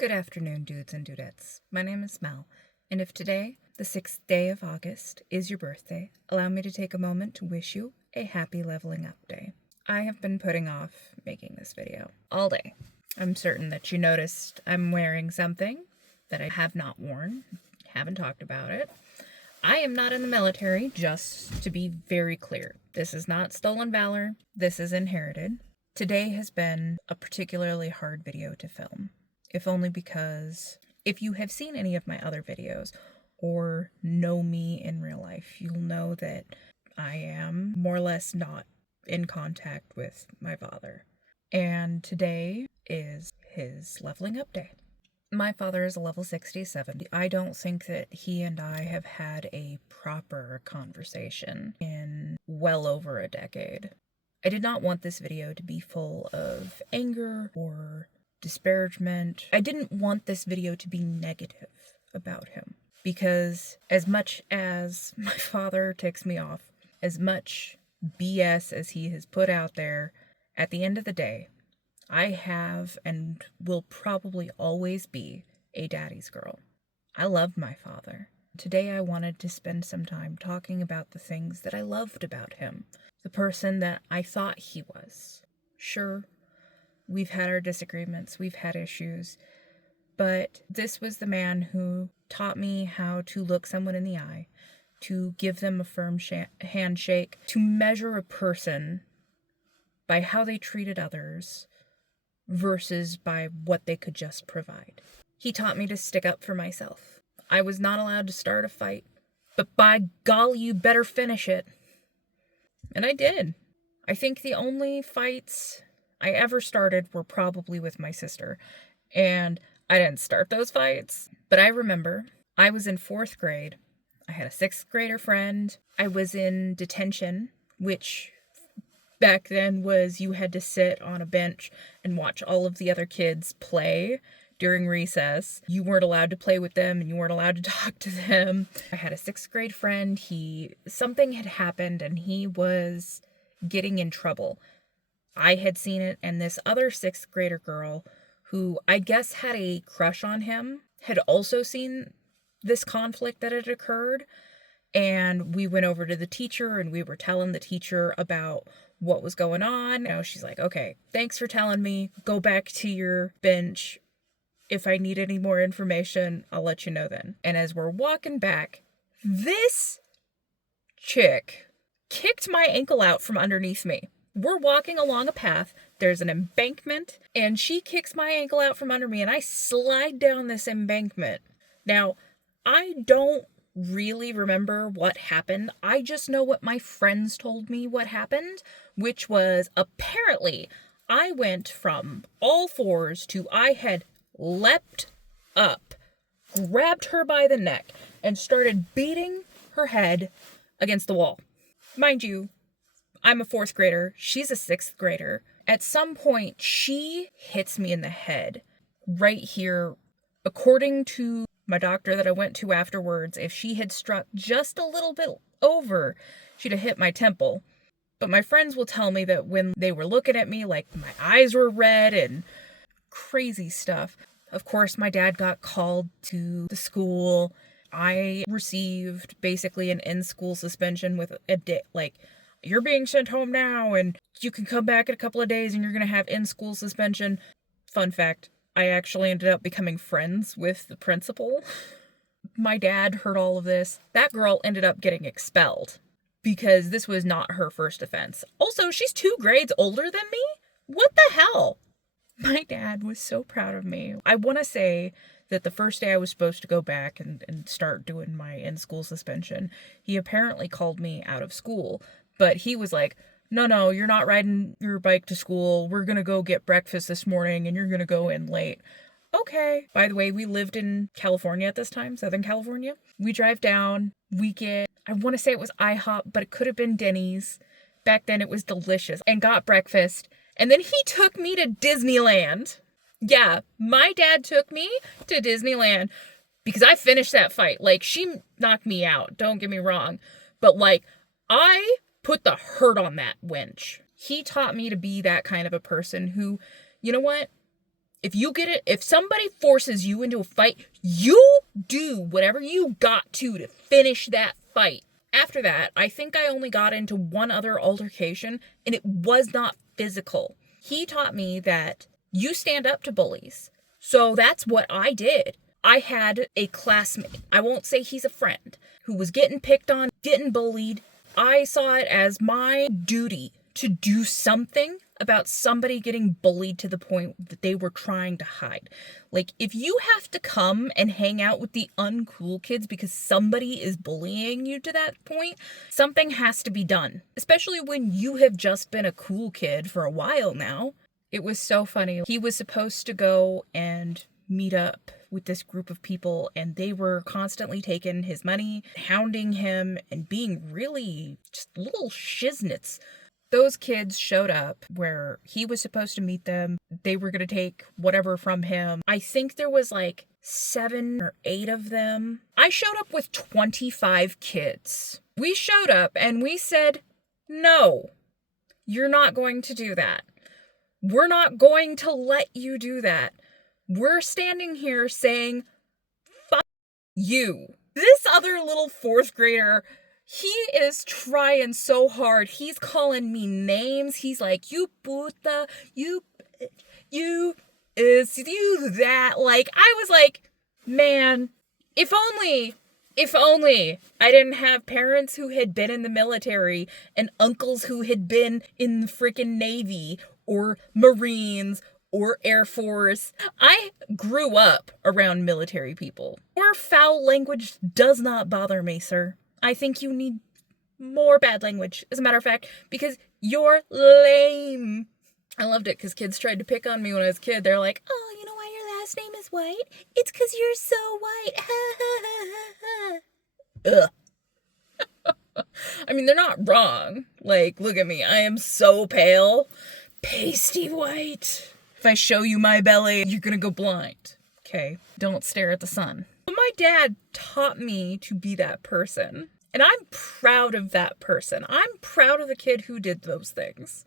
Good afternoon, dudes and dudettes. My name is Mel, and if today, the 6th day of August, is your birthday, allow me to take a moment to wish you a happy leveling up day. I have been putting off making this video all day. I'm certain that you noticed I'm wearing something that I have not worn, haven't talked about it. I am not in the military, just to be very clear. This is not stolen valor, this is inherited. Today has been a particularly hard video to film. If only because if you have seen any of my other videos or know me in real life, you'll know that I am more or less not in contact with my father. And today is his leveling up day. My father is a level 67. I don't think that he and I have had a proper conversation in well over a decade. I did not want this video to be full of anger or disparagement. I didn't want this video to be negative about him, because as much as my father ticks me off, as much BS as he has put out there, at the end of the day, I have and will probably always be a daddy's girl. I loved my father. Today I wanted to spend some time talking about the things that I loved about him, the person that I thought he was. Sure, we've had our disagreements, we've had issues, but this was the man who taught me how to look someone in the eye, to give them a firm handshake, to measure a person by how they treated others versus by what they could just provide. He taught me to stick up for myself. I was not allowed to start a fight, but by golly, you better finish it. And I did. I think the only fights I ever started were probably with my sister, and I didn't start those fights. But I remember I was in 4th grade. I had a 6th grader friend. I was in detention, which back then was you had to sit on a bench and watch all of the other kids play during recess. You weren't allowed to play with them and you weren't allowed to talk to them. I had a 6th grade friend. Something had happened and he was getting in trouble. I had seen it, and this other 6th grader girl, who I guess had a crush on him, had also seen this conflict that had occurred. And we went over to the teacher and we were telling the teacher about what was going on. Now she's like, okay, thanks for telling me. Go back to your bench. If I need any more information, I'll let you know then. And as we're walking back, this chick kicked my ankle out from underneath me. We're walking along a path, there's an embankment, and she kicks my ankle out from under me, and I slide down this embankment. Now, I don't really remember what happened. I just know what my friends told me what happened, which was apparently I went from all fours to I had leapt up, grabbed her by the neck, and started beating her head against the wall. Mind you, I'm a 4th grader. She's a 6th grader. At some point, she hits me in the head right here. According to my doctor that I went to afterwards, if she had struck just a little bit over, she'd have hit my temple. But my friends will tell me that when they were looking at me, like my eyes were red and crazy stuff. Of course, my dad got called to the school. I received basically an in-school suspension with a day, like, you're being sent home now and you can come back in a couple of days and you're going to have in-school suspension. Fun fact, I actually ended up becoming friends with the principal. My dad heard all of this. That girl ended up getting expelled because this was not her first offense. Also, she's 2 grades older than me? What the hell? My dad was so proud of me. I want to say that the first day I was supposed to go back and start doing my in-school suspension, he apparently called me out of school. But he was like, no, you're not riding your bike to school. We're going to go get breakfast this morning and you're going to go in late. Okay. By the way, we lived in California at this time, Southern California. We drive down, I want to say it was IHOP, but it could have been Denny's. Back then it was delicious, and got breakfast. And then he took me to Disneyland. Yeah, my dad took me to Disneyland because I finished that fight. Like, she knocked me out. Don't get me wrong. But like, I put the hurt on that wench. He taught me to be that kind of a person who, you know what? If you get it, if somebody forces you into a fight, you do whatever you got to finish that fight. After that, I think I only got into one other altercation, and it was not physical. He taught me that you stand up to bullies. So that's what I did. I had a classmate, I won't say he's a friend, who was getting picked on, getting bullied. I saw it as my duty to do something about somebody getting bullied to the point that they were trying to hide. Like, if you have to come and hang out with the uncool kids because somebody is bullying you to that point, something has to be done. Especially when you have just been a cool kid for a while now. It was so funny. He was supposed to go and meet up with this group of people, and they were constantly taking his money, hounding him, and being really just little shiznits. Those kids showed up where he was supposed to meet them. They were going to take whatever from him. I think there was like 7 or 8 of them. I showed up with 25 kids. We showed up and we said, no, you're not going to do that. We're not going to let you do that. We're standing here saying, fuck you. This other little 4th grader, he is trying so hard. He's calling me names. He's like, you puta, you is you that. Like, I was like, man, if only I didn't have parents who had been in the military and uncles who had been in the freaking Navy or Marines or Air Force. I grew up around military people. Your foul language does not bother me, sir. I think you need more bad language, as a matter of fact, because you're lame. I loved it because kids tried to pick on me when I was a kid. They're like, oh, you know why your last name is White? It's because you're so white. Ugh. I mean, they're not wrong. Like, look at me. I am so pale. Pasty white. If I show you my belly, you're gonna go blind. Okay? Don't stare at the sun. But my dad taught me to be that person. And I'm proud of that person. I'm proud of the kid who did those things.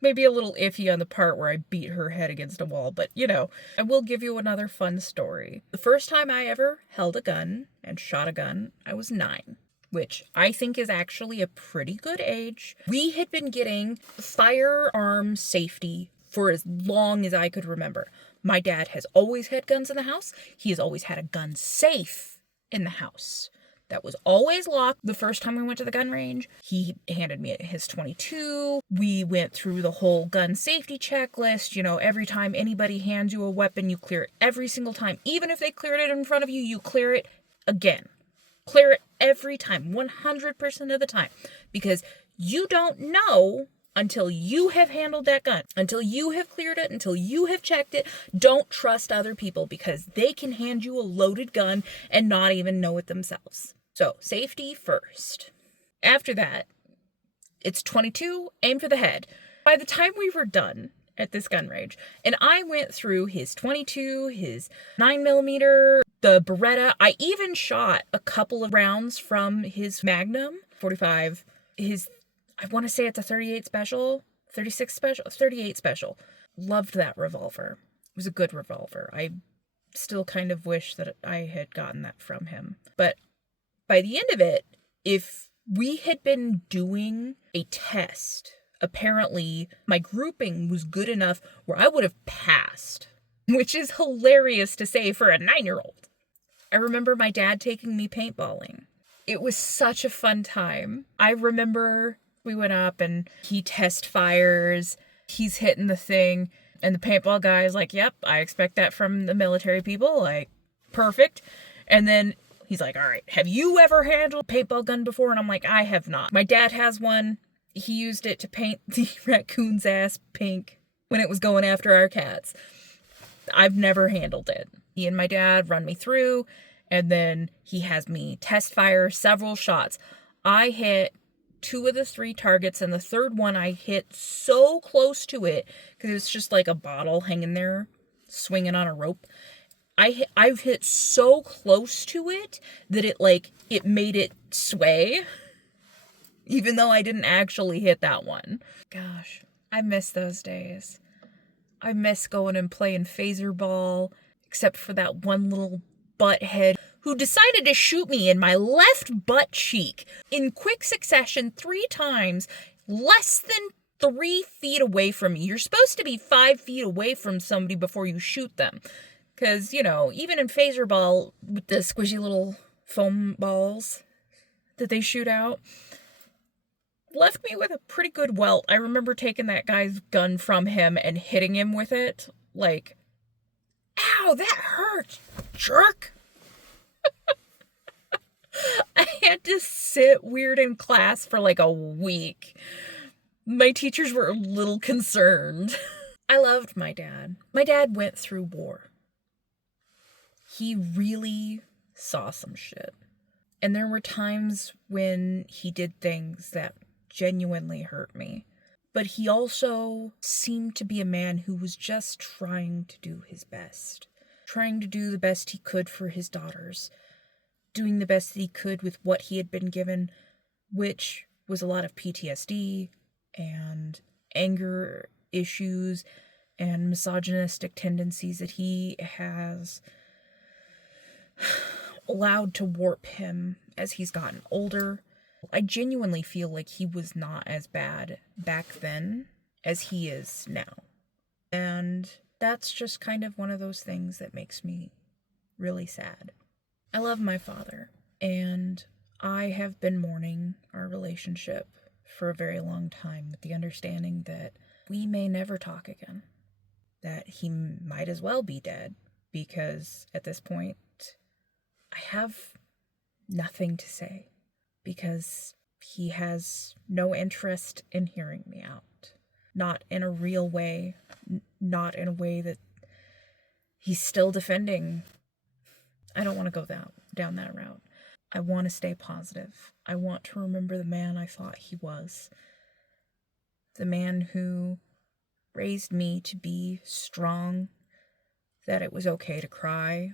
Maybe a little iffy on the part where I beat her head against a wall, but you know, I will give you another fun story. The first time I ever held a gun and shot a gun, I was 9. Which I think is actually a pretty good age. We had been getting firearm safety for as long as I could remember. My dad has always had guns in the house. He has always had a gun safe in the house that was always locked. The first time we went to the gun range, he handed me his .22. We went through the whole gun safety checklist. You know, every time anybody hands you a weapon, you clear it every single time. Even if they cleared it in front of you, you clear it again. Clear it every time, 100% of the time, because you don't know until you have handled that gun, until you have cleared it, until you have checked it. Don't trust other people because they can hand you a loaded gun and not even know it themselves. So safety first. After that, it's .22, aim for the head. By the time we were done at this gun range, and I went through his .22, his 9mm, the Beretta. I even shot a couple of rounds from his Magnum 45, I want to say it's a 38 special, 36 special, 38 special. Loved that revolver. It was a good revolver. I still kind of wish that I had gotten that from him. But by the end of it, if we had been doing a test, apparently my grouping was good enough where I would have passed, which is hilarious to say for a 9-year-old. I remember my dad taking me paintballing. It was such a fun time. I remember we went up and he test fires. He's hitting the thing and the paintball guy is like, yep, I expect that from the military people. Like, perfect. And then he's like, all right, have you ever handled a paintball gun before? And I'm like, I have not. My dad has one. He used it to paint the raccoon's ass pink when it was going after our cats. I've never handled it. He and my dad run me through, and then he has me test fire several shots. I hit 2 of the 3 targets, and the third one I hit so close to it, because it's just like a bottle hanging there, swinging on a rope. I've hit so close to it that it made it sway, even though I didn't actually hit that one. Gosh, I miss those days. I miss going and playing phaser ball, except for that one little butthead who decided to shoot me in my left butt cheek in quick succession 3 times, less than 3 feet away from me. You're supposed to be 5 feet away from somebody before you shoot them. Because, you know, even in phaser ball, with the squishy little foam balls that they shoot out, left me with a pretty good welt. I remember taking that guy's gun from him and hitting him with it. Like, ow, that hurt, jerk. I had to sit weird in class for like a week. My teachers were a little concerned. I loved my dad. My dad went through war. He really saw some shit. And there were times when he did things that genuinely hurt me. But he also seemed to be a man who was just trying to do his best. Trying to do the best he could for his daughters. Doing the best that he could with what he had been given, which was a lot of PTSD and anger issues and misogynistic tendencies that he has allowed to warp him as he's gotten older. I genuinely feel like he was not as bad back then as he is now. And that's just kind of one of those things that makes me really sad. I love my father, and I have been mourning our relationship for a very long time with the understanding that we may never talk again. That he might as well be dead, because at this point, I have nothing to say, because he has no interest in hearing me out. Not in a real way, not in a way that he's still defending. I don't want to go down that route. I want to stay positive. I want to remember the man I thought he was. The man who raised me to be strong, that it was okay to cry,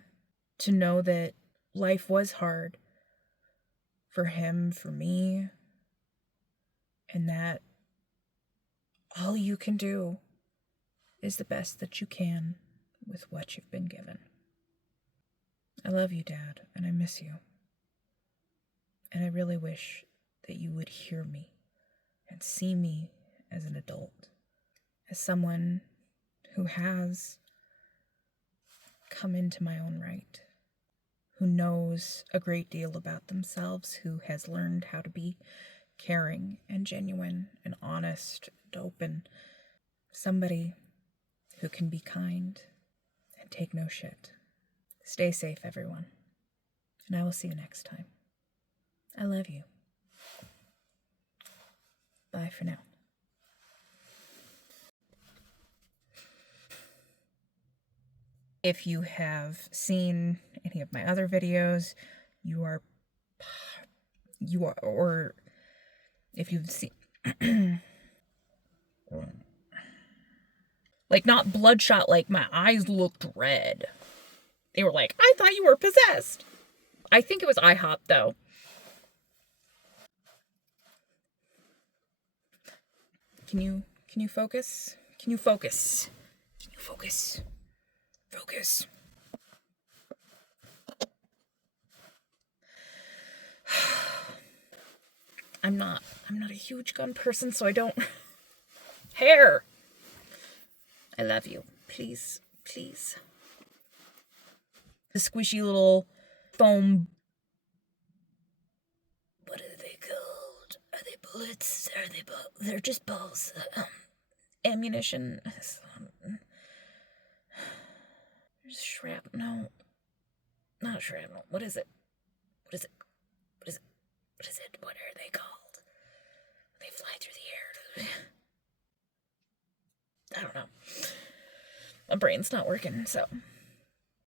to know that life was hard for him, for me, and that all you can do is the best that you can with what you've been given. I love you, Dad, and I miss you. And I really wish that you would hear me and see me as an adult, as someone who has come into my own right, who knows a great deal about themselves, who has learned how to be caring and genuine and honest and open. Somebody who can be kind and take no shit. Stay safe, everyone. And I will see you next time. I love you. Bye for now. If you have seen any of my other videos, or if you've seen, like, not bloodshot, like my eyes looked red. They were like, I thought you were possessed. I think it was IHOP, though. Can you focus? Can you focus? Can you focus? Focus. I'm not a huge gun person, so I don't. Hair. I love you. Please, please. The squishy little foam. What are they called? Are they bullets? Are they they're just balls. Ammunition. There's shrapnel. No. Not shrapnel. What is it? What is it? What is it? What is it? What are they called? They fly through the air. I don't know. My brain's not working, so.